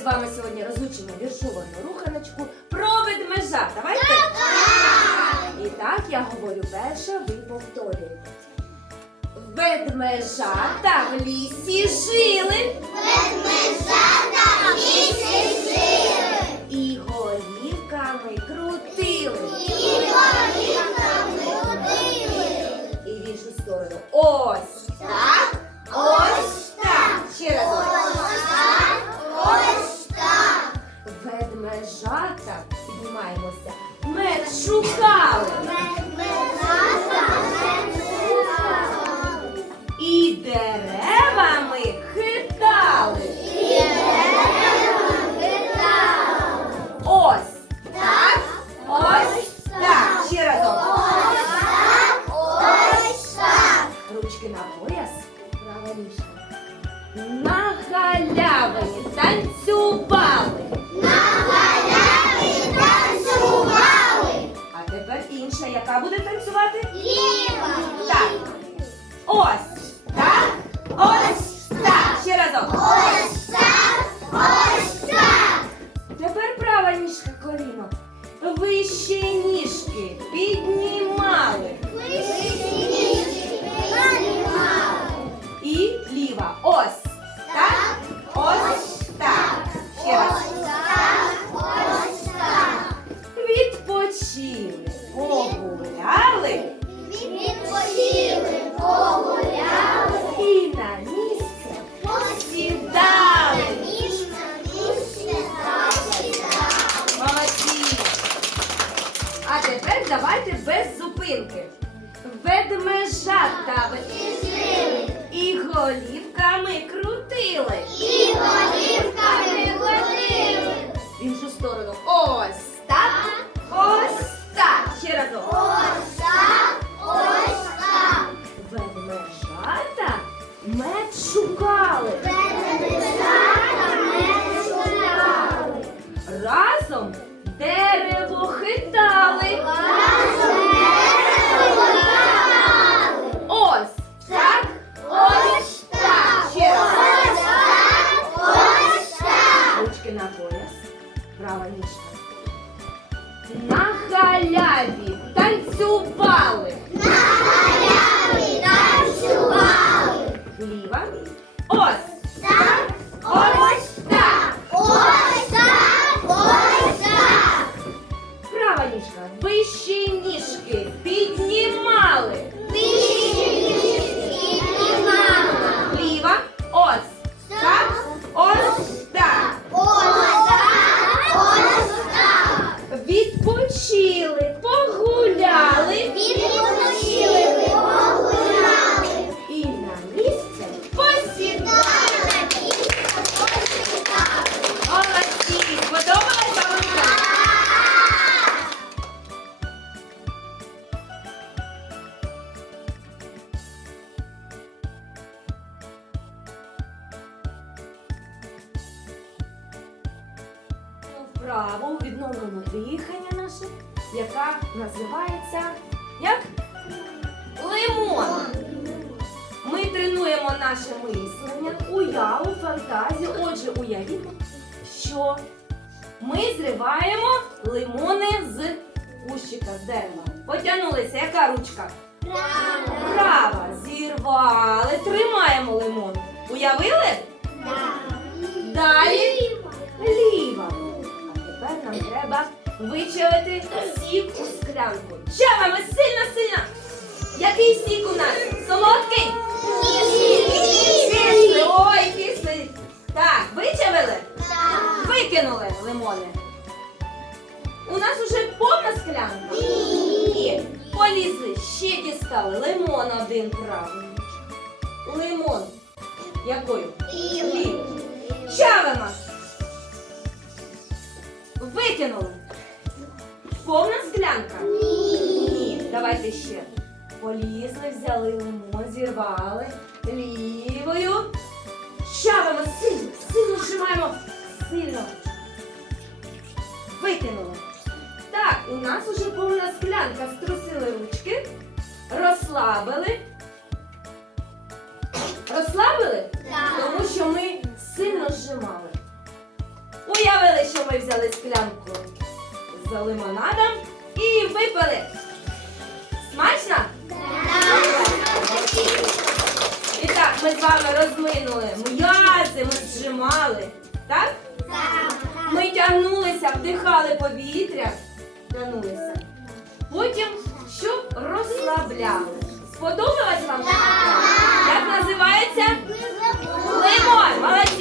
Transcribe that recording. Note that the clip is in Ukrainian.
з вами сьогодні розучимо віршовану руханочку про ведмежа. Давайте? І так я говорю перше, ви повторюєте. Ведмежата в лісі жили Ручки на пояс, права ніжка. На галявині танцювали. А тепер інша, яка буде танцювати? Так. Ось. Так. Ось. Так. Ще разом. Тепер Ось. Так. Ось так. Ще раз. Ось так. Відпочили. Погуляли. І на місце сідали. Молодці. А тепер давайте без зупинки. Ведмежата і голівками крутили. В іншу сторону. Ось так. Ось так. Ще разом. Ведмежата мед шукали. Права ніжка. На халяві танцювали. Ліва. Вправо відновлено дихання наше, яка називається як лимон. Ми тренуємо наше мислення, уяву, фантазію. Отже, уявіть, що ми зриваємо лимони з кущика, з дерева. Потягнулися, яка ручка? Права. Зірвали, тримаємо лимон. Уявили? Далі нам треба вичавити сік у склянку. Чавами сильно-сильно. Який сік у нас? Солодкий? Кислий. Ой, кислий. Так, вичавили? Викинули лимони. У нас уже повна склянка? Ні. Полізли, ще дістали. Лимон один правий. Лимон. Якою? Лівою. Чавимо. Викинули. Повна склянка? Ні. Давайте ще. Полізли, взяли лимон, зірвали. Лівою. Чавимо сильно, сильно зжимаємо. Сильно. Викинули. Так, у нас уже повна склянка. Струсили ручки, розслабили. Розслабили? Так. Тому що ми сильно зжимали. Згадали, що ми взяли склянку з лимонадом і випили. Смачно? І так, ми з вами розминули м'язи, ми зжимали. Так? Ми тягнулися, вдихали повітря, тягнулися. Потім що розслабляли. Сподобалось вам? Як називається? Лимон. Молодці.